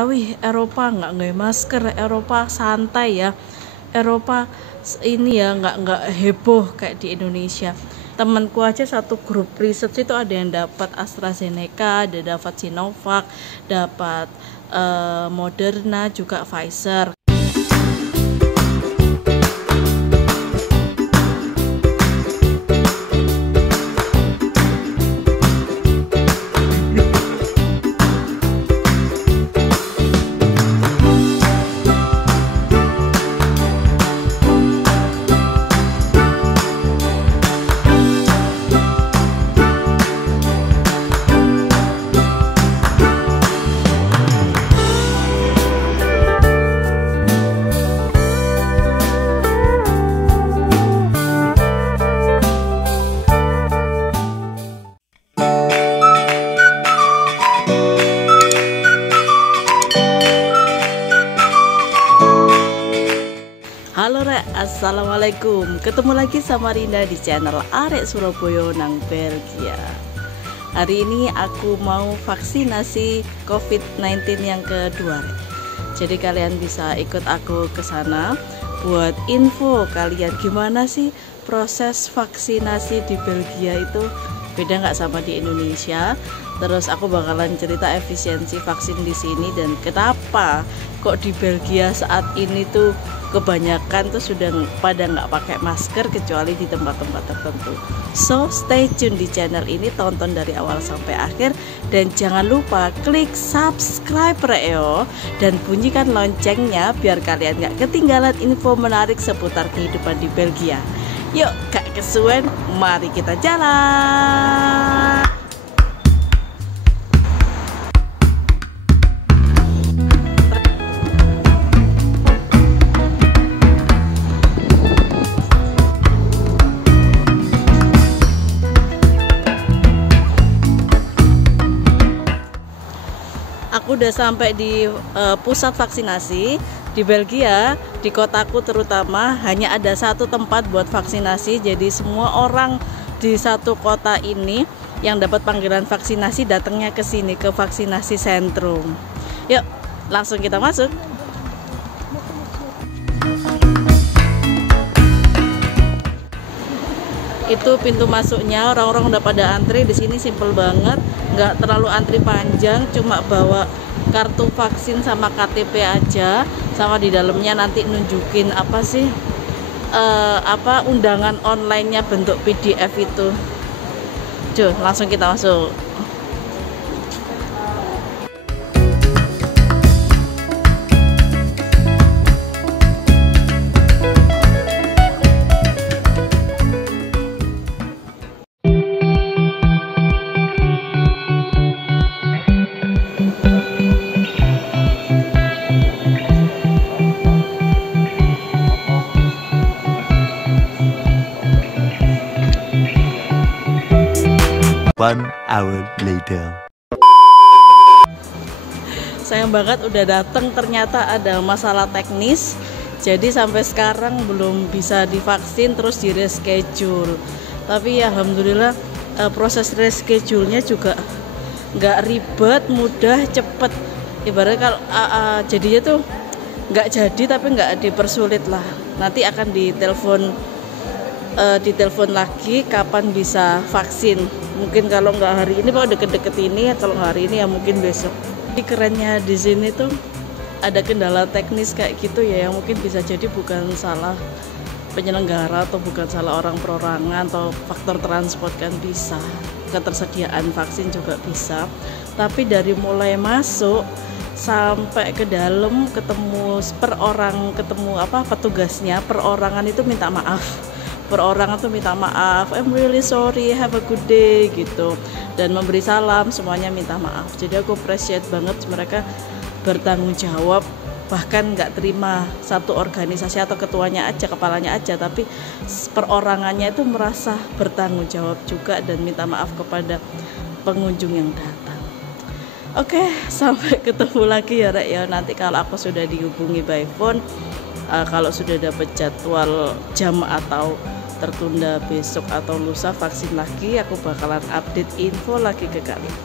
Wih, Eropa nggak nggak masker, Eropa santai ya, Eropa ini ya nggak heboh kayak di Indonesia. Temanku aja satu grup riset itu ada yang dapat AstraZeneca, ada dapat Sinovac, dapat Moderna, juga Pfizer. Halo Rek, assalamualaikum. Ketemu lagi sama Rinda di channel Arek Surabaya nang Belgia. Hari ini aku mau vaksinasi COVID-19 yang kedua, Rek. Jadi kalian bisa ikut aku ke sana buat info kalian gimana sih proses vaksinasi di Belgia itu, beda nggak sama di Indonesia. Terus aku bakalan cerita efisiensi vaksin di sini dan kenapa kok di Belgia saat ini tuh kebanyakan tuh sudah pada nggak pakai masker kecuali di tempat-tempat tertentu. So stay tune di channel ini, tonton dari awal sampai akhir dan jangan lupa klik subscribe yo, dan bunyikan loncengnya biar kalian nggak ketinggalan info menarik seputar kehidupan di Belgia. Yuk gak kesuwen, mari kita jalan. Aku udah sampai di pusat vaksinasi di Belgia, di kotaku terutama hanya ada satu tempat buat vaksinasi. Jadi semua orang di satu kota ini yang dapat panggilan vaksinasi datangnya ke sini, ke vaksinasi sentrum. Yuk, langsung kita masuk. Itu pintu masuknya, orang-orang udah pada antri. Di sini simple banget, nggak terlalu antri panjang, cuma bawa kartu vaksin sama KTP aja, sama di dalamnya nanti nunjukin apa sih undangan online-nya bentuk PDF itu. Duh, langsung kita masuk. One hour later. Sayang banget udah datang, ternyata ada masalah teknis. Jadi sampai sekarang belum bisa divaksin, terus di reschedule. Tapi ya alhamdulillah proses reschedule-nya juga nggak ribet, mudah, cepet. Ibaratnya kalau jadinya tuh nggak jadi tapi nggak dipersulit lah. Nanti akan ditelepon lagi kapan bisa vaksin. Mungkin kalau nggak hari ini, pak deket-deket ini, kalau nggak hari ini ya mungkin besok. Jadi kerennya di sini tuh ada kendala teknis kayak gitu ya, yang mungkin bisa jadi bukan salah penyelenggara atau bukan salah orang perorangan atau faktor transport, kan bisa, ketersediaan vaksin juga bisa. Tapi dari mulai masuk sampai ke dalam ketemu petugasnya, perorangan itu minta maaf. Perorangan tuh minta maaf, I'm really sorry, have a good day gitu, dan memberi salam, semuanya minta maaf. Jadi aku appreciate banget mereka bertanggung jawab, bahkan nggak terima satu organisasi atau ketuanya aja, kepalanya aja, tapi perorangannya itu merasa bertanggung jawab juga dan minta maaf kepada pengunjung yang datang. Oke, sampai ketemu lagi ya Rek ya, nanti kalau aku sudah dihubungi by phone, kalau sudah dapat jadwal jam atau tertunda besok atau lusa vaksin lagi, aku bakalan update info lagi ke kalian.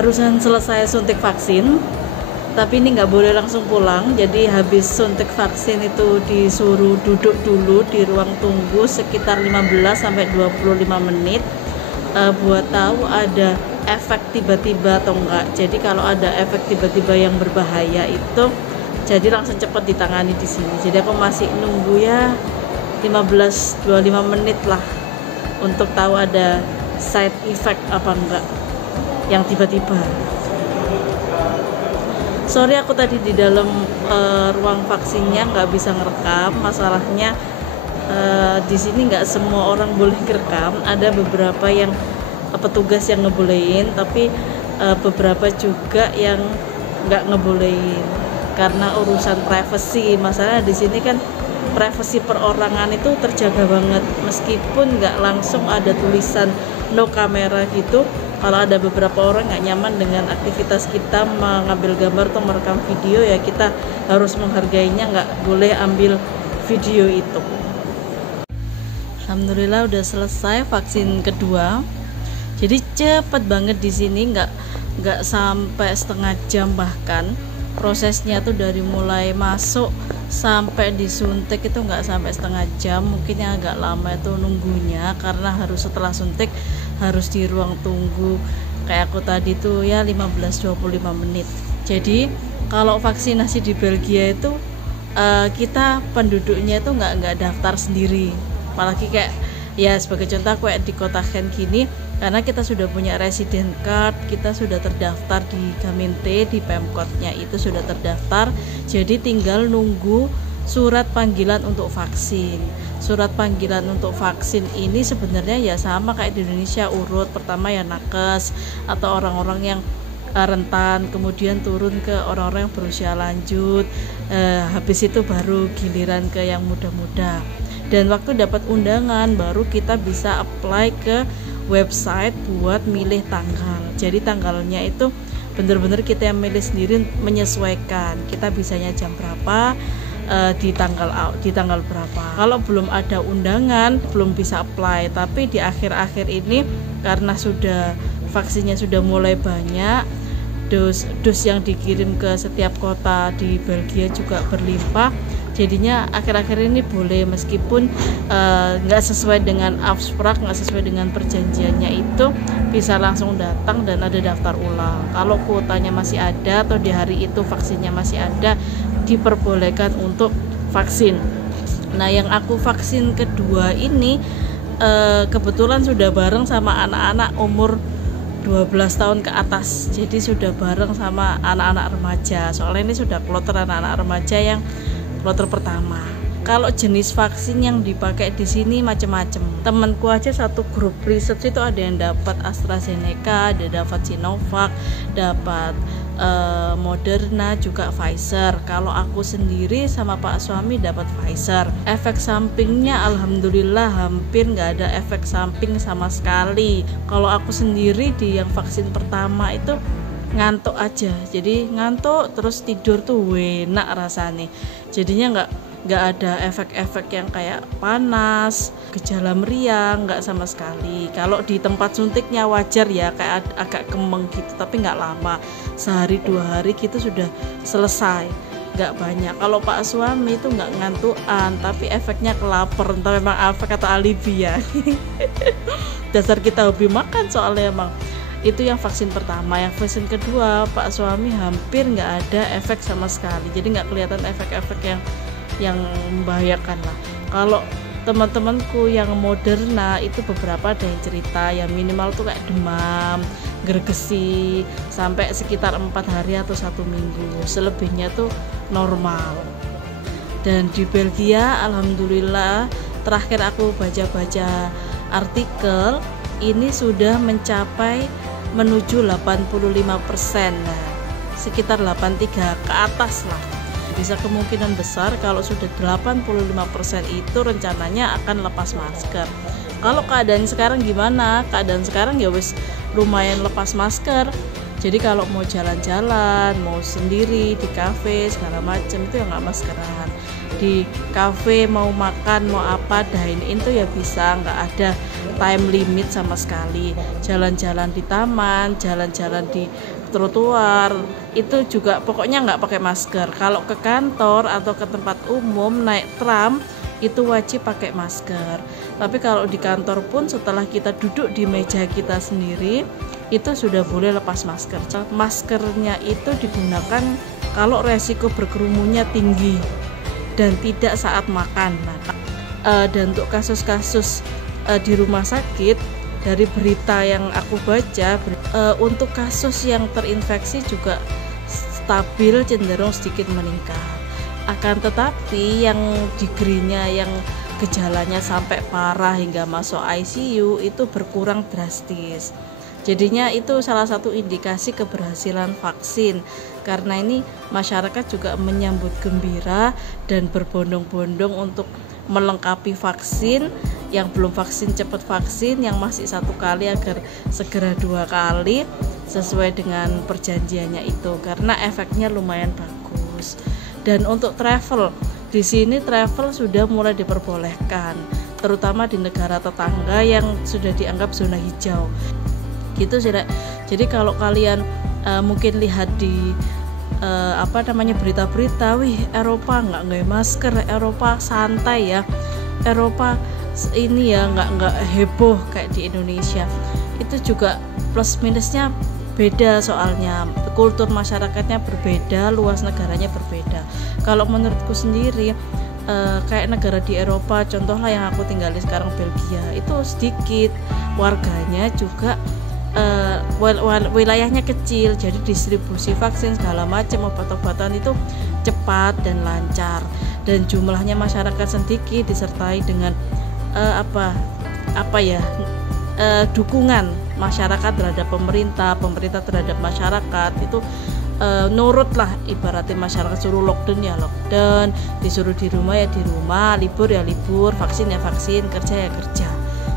barusan selesai suntik vaksin, tapi ini nggak boleh langsung pulang. Jadi habis suntik vaksin itu disuruh duduk dulu di ruang tunggu sekitar 15-25 menit, buat tahu ada efek tiba-tiba atau enggak. Jadi kalau ada efek tiba-tiba yang berbahaya itu jadi langsung cepat ditangani di sini. Jadi aku masih nunggu ya 15-25 menit lah untuk tahu ada side effect apa enggak yang tiba-tiba. Sorry aku tadi di dalam ruang vaksinnya nggak bisa ngerekam. Masalahnya di sini nggak semua orang boleh ngerekam. Ada beberapa yang petugas yang ngebolehin, tapi beberapa juga yang nggak ngebolehin karena urusan privasi. Masalah di sini kan privasi perorangan itu terjaga banget, meskipun nggak langsung ada tulisan no kamera gitu. Kalau ada beberapa orang nggak nyaman dengan aktivitas kita mengambil gambar atau merekam video, ya kita harus menghargainya, nggak boleh ambil video itu. Alhamdulillah udah selesai vaksin kedua. Jadi cepet banget di sini, nggak sampai setengah jam, bahkan prosesnya tuh dari mulai masuk sampai disuntik itu nggak sampai setengah jam. Mungkin yang agak lama itu nunggunya karena harus setelah suntik harus di ruang tunggu kayak aku tadi tuh ya 15-25 menit. Jadi kalau vaksinasi di Belgia itu kita penduduknya itu nggak daftar sendiri, apalagi kayak ya sebagai contoh kayak di kota Gent gini, karena kita sudah punya resident card, kita sudah terdaftar di Gemeente, di Pemkotnya itu sudah terdaftar. Jadi tinggal nunggu surat panggilan untuk vaksin. Surat panggilan untuk vaksin ini sebenarnya ya sama kayak di Indonesia, urut pertama ya nakes atau orang-orang yang rentan, kemudian turun ke orang-orang yang berusia lanjut, habis itu baru giliran ke yang muda-muda. Dan waktu dapat undangan baru kita bisa apply ke website buat milih tanggal. Jadi tanggalnya itu benar-benar kita yang milih sendiri, menyesuaikan kita bisanya jam berapa, di tanggal berapa. Kalau belum ada undangan belum bisa apply, tapi di akhir-akhir ini karena sudah vaksinnya sudah mulai banyak, dos yang dikirim ke setiap kota di Belgia juga berlimpah. Jadinya akhir-akhir ini boleh, meskipun nggak sesuai dengan afspraak, nggak sesuai dengan perjanjiannya, itu bisa langsung datang dan ada daftar ulang. Kalau kuotanya masih ada atau di hari itu vaksinnya masih ada, diperbolehkan untuk vaksin. Nah yang aku vaksin kedua ini kebetulan sudah bareng sama anak-anak umur 12 tahun ke atas, jadi sudah bareng sama anak-anak remaja. Soalnya ini sudah kloter anak-anak remaja yang kloter pertama. Kalau jenis vaksin yang dipakai di sini macam-macam. Temanku aja satu grup research itu ada yang dapat AstraZeneca, ada dapat Sinovac, dapat Moderna, juga Pfizer. Kalau aku sendiri sama Pak suami dapat Pfizer. Efek sampingnya alhamdulillah hampir nggak ada efek samping sama sekali. Kalau aku sendiri di yang vaksin pertama itu ngantuk aja, jadi ngantuk terus tidur tuh enak rasanya. Jadinya nggak ada efek-efek yang kayak panas, gejala meriang, nggak sama sekali. Kalau di tempat suntiknya wajar ya kayak agak kemeng gitu, tapi nggak lama, sehari 2 hari gitu sudah selesai, nggak banyak. Kalau Pak suami itu nggak ngantuan, tapi efeknya kelapar, entah memang efek atau alibi ya. Dasar kita hobi makan soalnya emang. Itu yang vaksin pertama. Yang vaksin kedua Pak suami hampir nggak ada efek sama sekali, jadi nggak kelihatan efek-efek yang membahayakan lah. Kalau teman-temanku yang Moderna itu beberapa ada yang cerita yang minimal tuh kayak demam, gergesi sampai sekitar 4 hari atau 1 minggu, selebihnya tuh normal. Dan di Belgia alhamdulillah terakhir aku baca-baca artikel ini sudah mencapai menuju 85%, nah sekitar 83 ke atas lah. Bisa kemungkinan besar kalau sudah 85% itu rencananya akan lepas masker. Kalau keadaan sekarang gimana? Keadaan sekarang ya wis lumayan lepas masker. Jadi kalau mau jalan-jalan, mau sendiri di kafe segala macam itu ya nggak maskeran. Di kafe mau makan mau apa dine-in tuh ya bisa, nggak ada time limit sama sekali. Jalan-jalan di taman, jalan-jalan di trotoar itu juga pokoknya nggak pakai masker. Kalau ke kantor atau ke tempat umum naik tram itu wajib pakai masker. Tapi kalau di kantor pun setelah kita duduk di meja kita sendiri itu sudah boleh lepas masker. Maskernya itu digunakan kalau resiko berkerumunnya tinggi dan tidak saat makan. Dan untuk kasus-kasus di rumah sakit, dari berita yang aku baca, untuk kasus yang terinfeksi juga stabil, cenderung sedikit meningkat. Akan tetapi yang degree-nya, yang gejalanya sampai parah hingga masuk ICU itu berkurang drastis. Jadinya itu salah satu indikasi keberhasilan vaksin. Karena ini masyarakat juga menyambut gembira dan berbondong-bondong untuk melengkapi vaksin. Yang belum vaksin cepat vaksin, yang masih 1 kali agar segera 2 kali sesuai dengan perjanjiannya itu, karena efeknya lumayan bagus. Dan untuk travel, di sini travel sudah mulai diperbolehkan, terutama di negara tetangga yang sudah dianggap zona hijau. Gitu sih. Jadi kalau kalian mungkin lihat di berita-berita, wih Eropa nggak masker, Eropa santai ya, Eropa ini ya nggak heboh kayak di Indonesia. Itu juga plus minusnya beda, soalnya kultur masyarakatnya berbeda, luas negaranya berbeda. Kalau menurutku sendiri kayak negara di Eropa, contohlah yang aku tinggali sekarang Belgia, itu sedikit warganya juga, wilayahnya kecil, jadi distribusi vaksin segala macam obat-obatan itu cepat dan lancar, dan jumlahnya masyarakat sedikit disertai dengan dukungan masyarakat terhadap pemerintah terhadap masyarakat itu nurut lah, ibaratnya masyarakat suruh lockdown ya lockdown, disuruh di rumah ya di rumah, libur ya libur, vaksin ya vaksin, kerja ya kerja.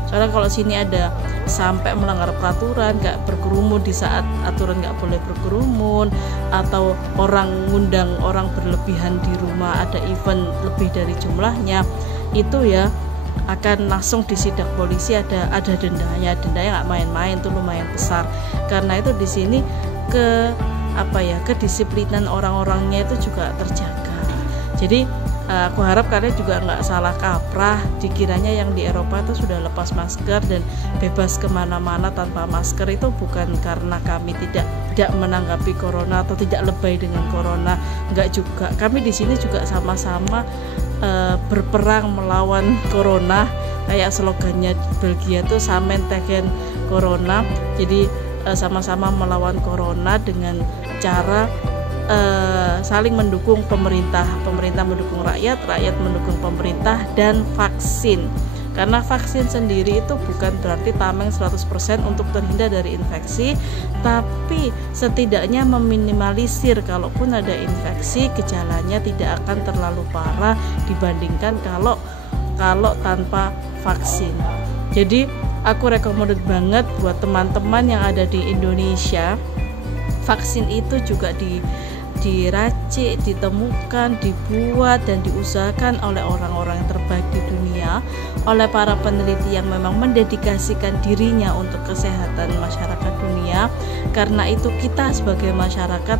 Soalnya kalau sini ada sampai melanggar peraturan, nggak berkerumun di saat aturan nggak boleh berkerumun, atau orang ngundang orang berlebihan di rumah, ada event lebih dari jumlahnya, itu ya akan langsung disidak polisi, ada dendanya nggak main-main, tuh lumayan besar. Karena itu di sini kedisiplinan orang-orangnya itu juga terjaga. Jadi aku harap kalian juga nggak salah kaprah dikiranya yang di Eropa itu sudah lepas masker dan bebas kemana-mana tanpa masker. Itu bukan karena kami tidak menanggapi corona atau tidak lebay dengan corona, nggak juga. Kami di sini juga sama-sama berperang melawan corona, kayak slogannya Belgia tuh Samen tegen corona. Jadi sama-sama melawan corona dengan cara saling mendukung pemerintah mendukung rakyat mendukung pemerintah, dan vaksin. Karena vaksin sendiri itu bukan berarti tameng 100% untuk terhindar dari infeksi, tapi setidaknya meminimalisir kalaupun ada infeksi, gejalanya tidak akan terlalu parah dibandingkan kalau tanpa vaksin. Jadi aku recommended banget buat teman-teman yang ada di Indonesia, vaksin itu juga diracik, ditemukan, dibuat dan diusahakan oleh orang-orang yang terbaik di dunia, oleh para peneliti yang memang mendedikasikan dirinya untuk kesehatan masyarakat dunia. Karena itu kita sebagai masyarakat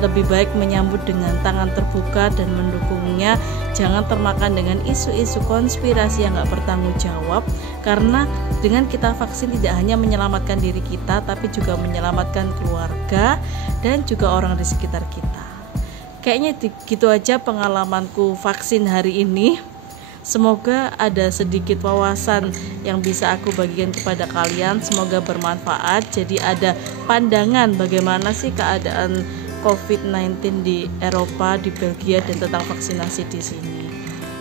lebih baik menyambut dengan tangan terbuka dan mendukungnya. Jangan termakan dengan isu-isu konspirasi yang gak bertanggung jawab, karena dengan kita vaksin tidak hanya menyelamatkan diri kita, tapi juga menyelamatkan keluarga dan juga orang di sekitar kita. Kayaknya gitu aja pengalamanku vaksin hari ini. Semoga ada sedikit wawasan yang bisa aku bagikan kepada kalian, semoga bermanfaat. Jadi ada pandangan bagaimana sih keadaan COVID-19 di Eropa, di Belgia, dan tentang vaksinasi di sini.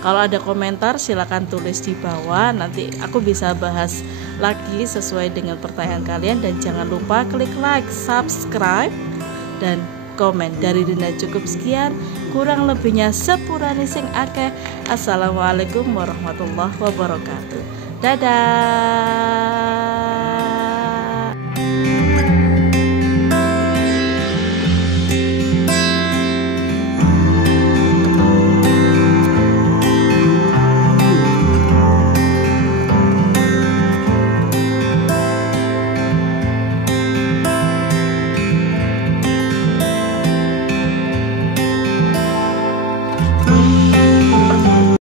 Kalau ada komentar silakan tulis di bawah, nanti aku bisa bahas lagi sesuai dengan pertanyaan kalian. Dan jangan lupa klik like, subscribe, dan komen. Dari Dinda cukup sekian, kurang lebihnya sepurane sing akeh. Assalamualaikum warahmatullahi wabarakatuh. Dadah.